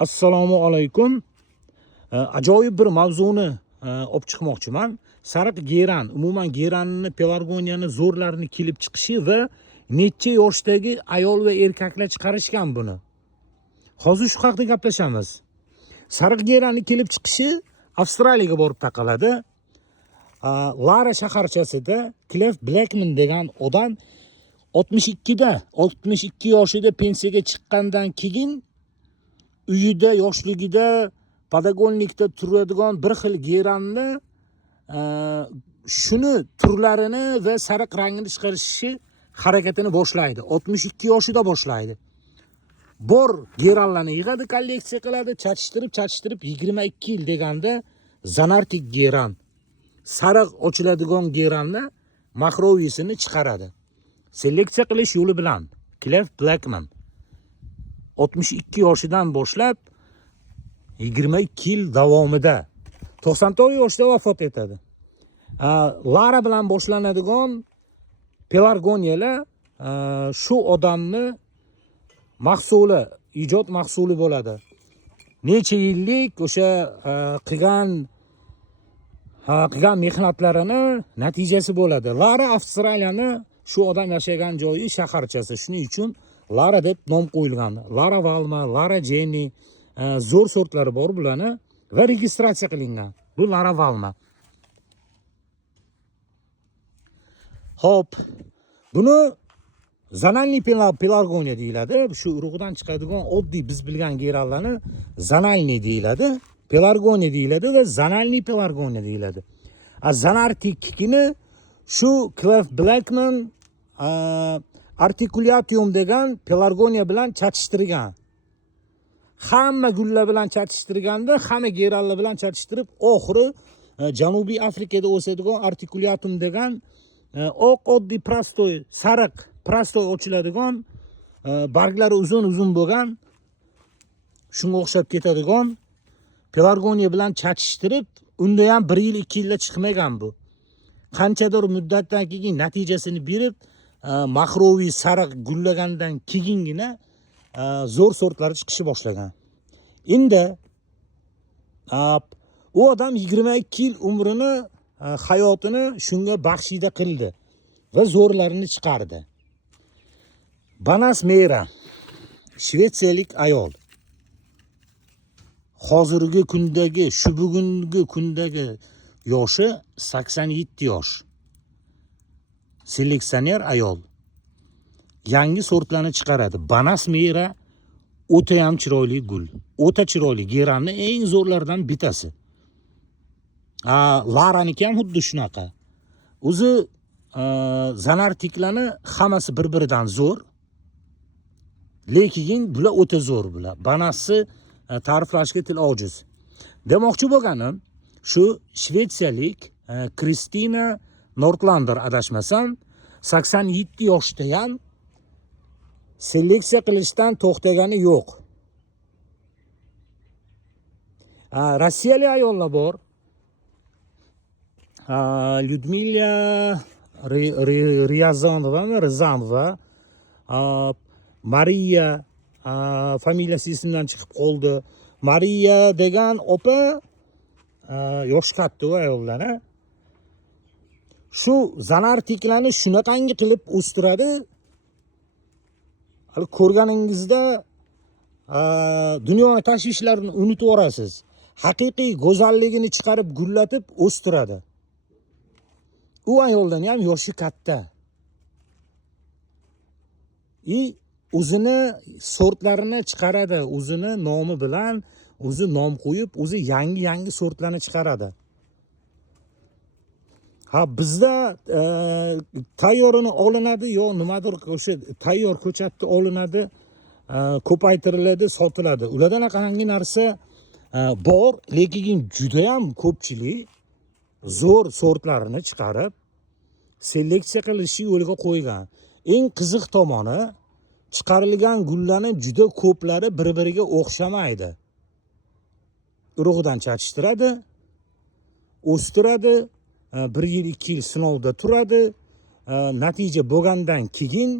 Assalomu alaykum. Ajoyib bir mavzuni olib chiqmoqchiman. Sariq geran, umuman geranni, pelargoniyani zo'rlarini kelib chiqishi va necha yoshdagi ayol va erkaklar chiqarishgan buni. Hozir shu haqida gaplashamiz. Sariq geranni kelib chiqishi Avstraliyaga borib taqaladi. Lara shaharchasida Cliff Blackman degan odam 62 yoshida pensiyaga chiqqandan keyin uyida yoshligida podagonlikda turadigan bir xil geranni shuni turlarini va sariq rangini chiqarishi harakatini boshlaydi. 62 yoshida boshlaydi. Bor geranlarni yig'adi, kolleksiya qiladi, chatishtirib 22 yil deganda zanartik geran, sariq ochiladigan geranni mahrovisini chiqaradi. Seleksiya qilish yo'li bilan Cliff Blackman 62 yoshidan boshlab 22 yil davomida 90 yoshda vafot etadi. Lara bilan boshlanadigan pelargoniyalar shu odamni mahsuli, ijod mahsuli bo'ladi. Necha yillik o'sha qilgan mehnatlarini natijasi bo'ladi. Lara Avstraliyani shu odam yashagan joyi shaharchasi. Shuning uchun Lara deb nom qo'yilgan. Lara Valma, Lara Jenny, zo'r sortlari bor bularni va registratsiya qilingan. Bu Lara Valma. Hop. Buni zanalni pelargoniya deyiladi. Shu urug'idan chiqadigan oddiy biz bilgan geranlarni zanalni deyiladi, pelargoniya deyiladi va zanalni pelargoniya deyiladi. Zanartikini shu Cliff Blackman articulatium degan pelargoniya bilan chatishtirgan. Hamma gullar bilan chatishtirganda, hamma geranlar bilan chatishtirib, oxiri Janubiy Afrikada o'sadigan articulatium degan oq oddiy prostoy, sariq prostoy ochiladigan, barglari uzun bo'lgan, shunga o'xshab ketadigan pelargoniya bilan chatishtirib, unda ham 1 yil 2 yilda chiqmagan bu. Qanchadir muddatdan keyin natijasini berib, mahroviy sariq gullagandan keyingina zo'r sortlari chiqishni boshlagan. Endi u odam 22 yil umrini, hayotini shunga baxshida qildi va zo'rlarini chiqardi. Banas Mera, shvetsiyalik ayol. Hozirgi kundagi, bugungi kundagi yoshi 87 yosh. Seleksioner ayol. Yangi sortlarni chiqaradi. Banas Mera o'ta ham chiroyli gul. O'ta chiroyli, geranni eng zo'rlardan bittasi. Laraniki ham xuddi shunaqa. O'zi zanartiklarni hammasi bir-biridan zo'r. Lekin bular o'ta zo'r bular. Banasni ta'riflashga til ojiz. Demoqchi bo'lganim, shu shvetsiyalik Kristina Nordlander adashmasam, 87 yoshda ham seleksiya qilishdan to'xtagani yo'q. Rossiyalik ayollar bor. Lyudmila Ryazanova, Mariya familiyasi ismidan chiqib qoldi. Mariya degan opa yosh katta ayollar. Shu zanartiklarni shunaqangi qilib o'stiradi. Hali ko'rganingizda dunyo tashvishlarini unutib yorasiz. Haqiqiy go'zalligini chiqarib gullatib o'stiradi. U ayoldan ham yoshi katta. O'zini sortlarini chiqaradi, o'zini nomi bilan, o'zi nom qo'yib, o'zi yangi sortlarni chiqaradi. Bizda tayyorini olinadi yo nimadir o'sha tayyor ko'chatda olinadi, ko'paytiriladi, sotiladi. Ulardan qanday narsa bor, lekin juda ham ko'pchilik zo'r sortlarini chiqarib seleksiya qilishni yo'lga qo'ygan. Eng qiziq tomoni, chiqarilgan gullarning juda ko'plari bir-biriga o'xshamaydi. Urug'idan chatishtiradi, o'stiradi, 1 yil 2 yil sinovda turadi. Natija bo'lgandan keyin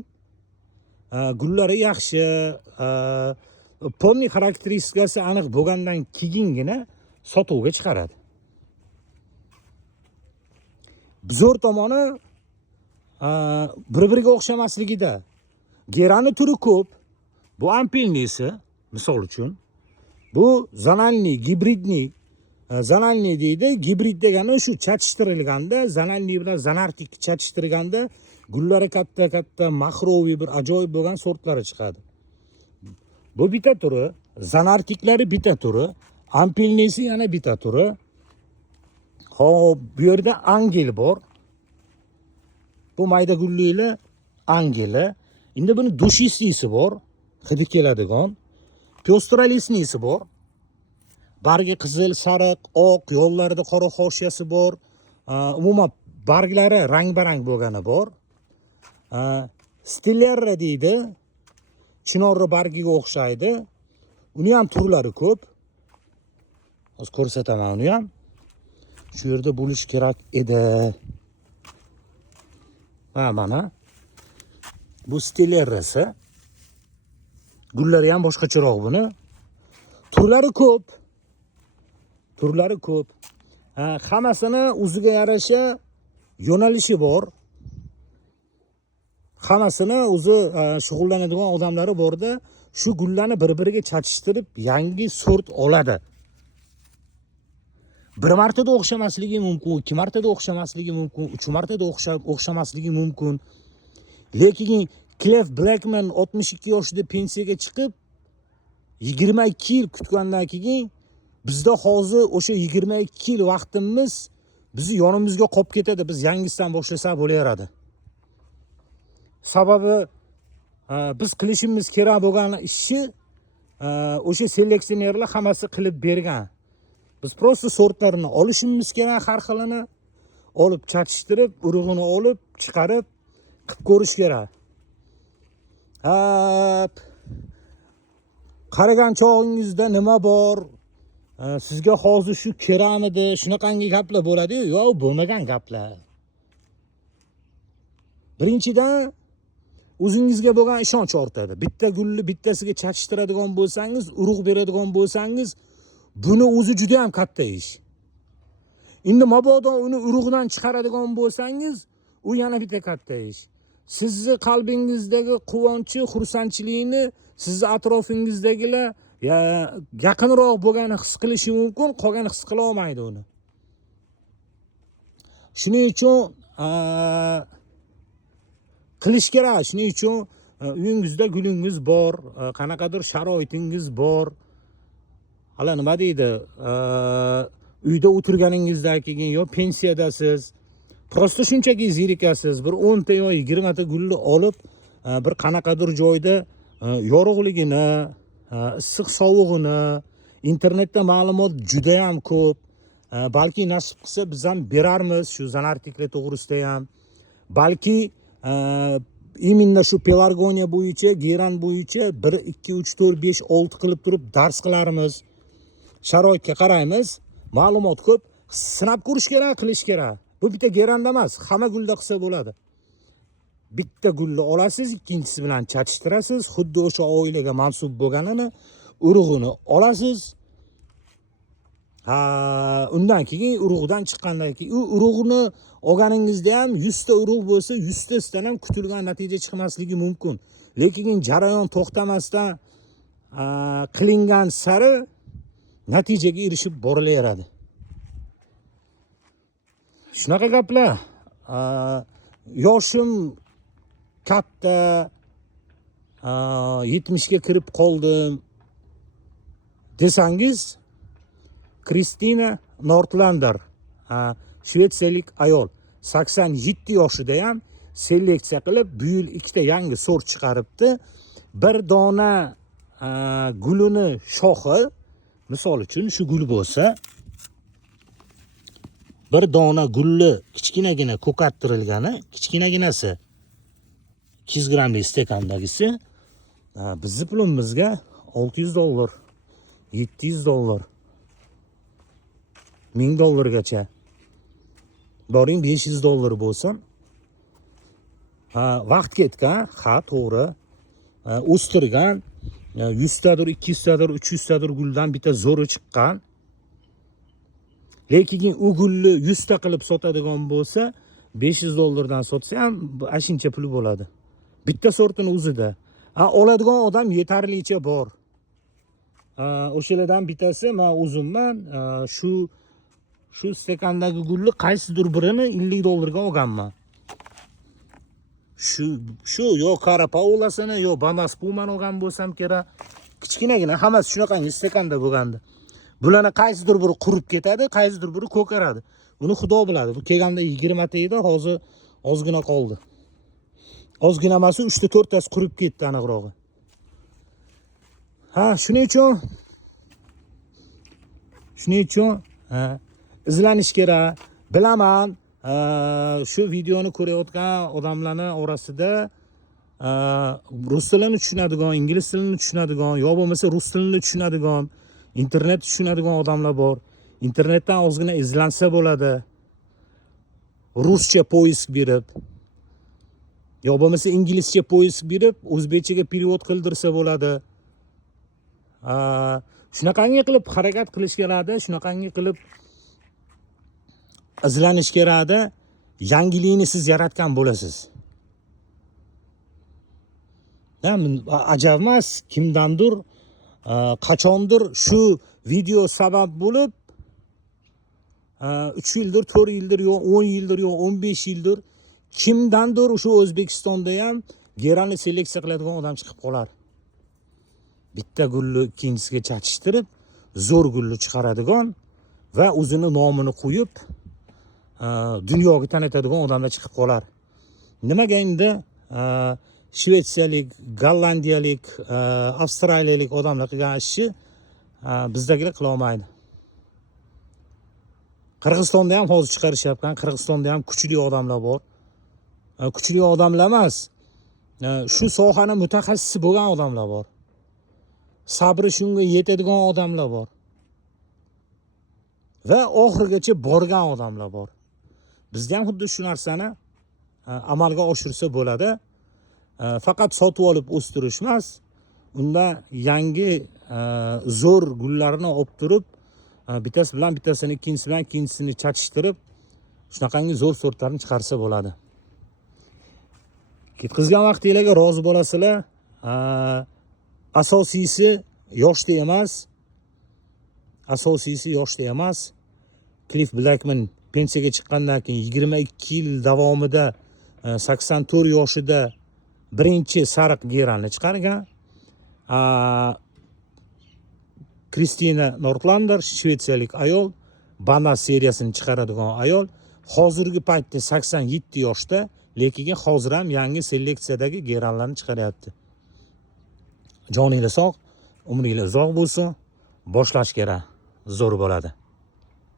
gullari yaxshi, polni xarakteristikasi aniq bo'lgandan keyingina sotuvga chiqaradi. Zo'r tomoni bir-biriga o'xshamasligida. Gerani turi ko'p. Bu ampilnisi, misol uchun. Bu zonalniy, gibridniy. Zonalniy deydi, gibrid degani shu chatishtirilganda, zonalniy bilan zonartik chatishtirganda gullari katta-katta, mahroviy bir ajoyib bo'lgan sortlari chiqadi. Bu bitta turi, zonartiklari bitta turi, ampilnisi yana bitta turi. Hop, bu yerda angel bor. Bu mayda gulliklar angeli. Endi buni dushislisi bor, hidi keladigan. Pyostralisnisi bor. Bargi qizil, sariq, oq, yo'llarida qora hoshiyasi bor. Umuman barglari rang-barang bo'lgani bor. Stillerra deydi. Chinorri bargiga o'xshaydi. Uni ham turlari ko'p. Hozir ko'rsataman uni ham. Shu yerda bo'lish kerak edi. Mana. Bu stillerrasi. Gullari ham boshqacharoq buni. Turlari ko'p. Turlari ko'p. Hammasini o'ziga yarasha yo'nalishi bor. Hammasini o'zi shug'ullanadigan odamlari borda, shu gullarni bir-biriga chatishtirib yangi sort oladi. Bir martada o'xshamasligi mumkin, 2 martada o'xshamasligi mumkin, 3 martada o'xshamasligi mumkin. Lekin Cliff Blackman 62 yoshida pensiyaga chiqib 22 yil kutgandan keyin bizda hozir o'sha 22 yil vaqtimiz bizni yonimizga qolib ketadi. Biz yangisidan boshlasak bo'laveradi. Sababi biz qilishimiz kerak bo'lgan ishni o'sha seleksionerlar hammasi qilib bergan. Biz prosta sortlarini olishimiz kerak, har xilini olib chatishtirib, urug'ini olib chiqarib qilib ko'rish kerak. Qaragan chog'ingizda nima bor? Sizga hozir shu kerakmidi? Shunaqangi gaplar bo'ladi-yu, yo'q, bo'lmagan gaplar. Birinchidan o'zingizga bo'lgan ishonch ortadi. Bitta gulni bittasiga chatishtiradigan bo'lsangiz, urug' beradigan bo'lsangiz, buni o'zi juda ham katta ish. Endi mabodo uni urug'dan chiqaradigan bo'lsangiz, u yana bitta katta ish. Sizni qalbingizdagi quvonchi, xursandchilikni sizni atrofingizdagilar yaqinroq bo'lgani his qilishi mumkin, qolgani his qila olmaydi uni. Shuning uchun qilish kerak. Shuning uchun uyingizda gulingiz bor, qanaqadir sharoitingiz bor. Hala nima deydi? Uyda o'tirganingizdan keyin yo pensiyadasiz, prosta shunchaki zerikasiz, bir 10 ta yo 20 ta gulni olib, bir qanaqadir joyda yorug'ligini, issiq sovug'ini, internetda ma'lumot juda ham ko'p. Balki nasib qilsa biz ham berarmiz shu zanartiklar to'g'risida ham. Balki именно shu pelargoniya bo'yicha, geran bo'yicha 1 2 3 4 5 6 qilib turib dars qilarmiz. Sharoitga qaraymiz. Ma'lumot ko'p. Sinab ko'rish kerak, qilish kerak. Bu bitta geranda emas, hamma gulda qilsa bo'ladi. Bitta gulni olasiz, ikkinchisi bilan chatishtirasiz, xuddi o'sha oilaga mansub bo'lganini, urug'ini olasiz. Undan keyin urug'dan chiqqandan keyin u urug'ni olganingizda ham 100 ta urug' bo'lsa, 100 tasidan ham kutilgan natija chiqmasligi mumkin. Lekin jarayon to'xtamasdan qilingan sari natijaga erishib borilaveradi. Shunaqa gaplar. Yoshim katta, 70 ga kirib qoldim desangiz, Kristina Nordlander, shvetsiyalik ayol, 87 yoshida ham seleksiya qilib, bu yil 2 ta yangi sort chiqaribdi. Bir dona gulini shoxi, misol uchun shu gul bo'lsa, bir dona gulli kichkinagina ko'kattirilgani, kichkinaginasi 200 grammlik stekandagisi bizni pulimizga $600, $700, $1000gacha. Boring $500 bo'lsin. Vaqt ketgan, ha, to'g'ri. O'stirgan, 100 tadir, 200 tadir, 300 tadir guldan bitta zo'ri chiqqan. Lekin u gulni 100 ta qilib sotadigan bo'lsa, $500 sotsa ham ashuncha puli bo'ladi. Bitta sortini o'zida. Oladigan odam yetarlicha bor. O'shalardan bittasi men o'zimman shu stekandagi gulni qaysidir birini $50 ga olganman. Shu yo Cara Paulasini yo Banas Pumani olgan bo'lsam kerak. Kichkinagina hammasi shunaqangi stekanda bo'lgandi. Bularni qaysidir biri qurib ketadi, qaysidir biri ko'karadi. Buni Xudo biladi. Bu kelganda 20 ta edi, hozir ozgina qoldi. Ozgina emas, 3 ta 4 tasi qurib ketdi aniqrog'i. Shuning uchun izlanish kerak. Bilaman, shu videoni ko'rayotgan odamlarning orasida rus tilini tushunadigan, ingliz tilini tushunadigan, yo bo'lmasa rus tilini tushunadigan, internet tushunadigan odamlar bor. Internetdan ozgina izlansa bo'ladi. Ruscha poisk berib, yo bo'lmasa inglizcha poisk berib, o'zbekchaga perevod qildirsa bo'ladi. Shunaqangi qilib harakat qilish kerak, shunaqangi qilib izlanish kerak. Yangilikni siz yaratgan bo'lasiz. Ajab emas, kimdandir qachondir shu video sabab bo'lib 3 yildir, 4 yildir, yo 10 yildir, yo 15 yildir kimdandir shu O'zbekistonda ham geranni seleksiya qiladigan odam chiqib qolar. Bitta gulni ikkinchisiga chatishtirib, zo'r gulni chiqaradigan va o'zini nomini qo'yib dunyoga tanitadigan odamlar chiqib qolar. Nimaga endi Shvetsiyalik, Gollandiyalik, Avstraliyalik odamlar qilgan ishni bizdagilar qila olmaydi. Qirg'izistonda ham hozir chiqarishyapti. Qirg'izistonda ham kuchli odamlar bor. Kuchli odamlar emas, shu sohani mutaxassisi bo'lgan odamlar bor. Sabri shunga yetadigan odamlar bor. Va oxirigacha borgan odamlar bor. Bizda ham xuddi shu narsani amalga oshirsa bo'ladi. Faqat sotib olib o'stirish emas, unda yangi zo'r gullarni olib turib, bittasi bilan bittasini, ikkinchisi bilan ikkinchisini chatishtirib, shunaqangi zo'r sortlarni chiqarsa bo'ladi. Ketkizgan vaqtingizga rozi bo'lasizlar. Asosiysi yoshda emas. Cliff Blackman pensiyaga chiqqandan keyin 22 yil davomida 84 yoshida birinchi sariq geranni chiqargan. Kristina Nortlander, shvetsiyalik ayol, Banas seriyasini chiqaradigan ayol, hozirgi paytda 87 yoshda, lekin hozir ham yangi seleksiyadagi geranlarni chiqaryapti. Joninglar sog', umringlar uzoq bo'lsin. Boshlash kerak, zo'r bo'ladi.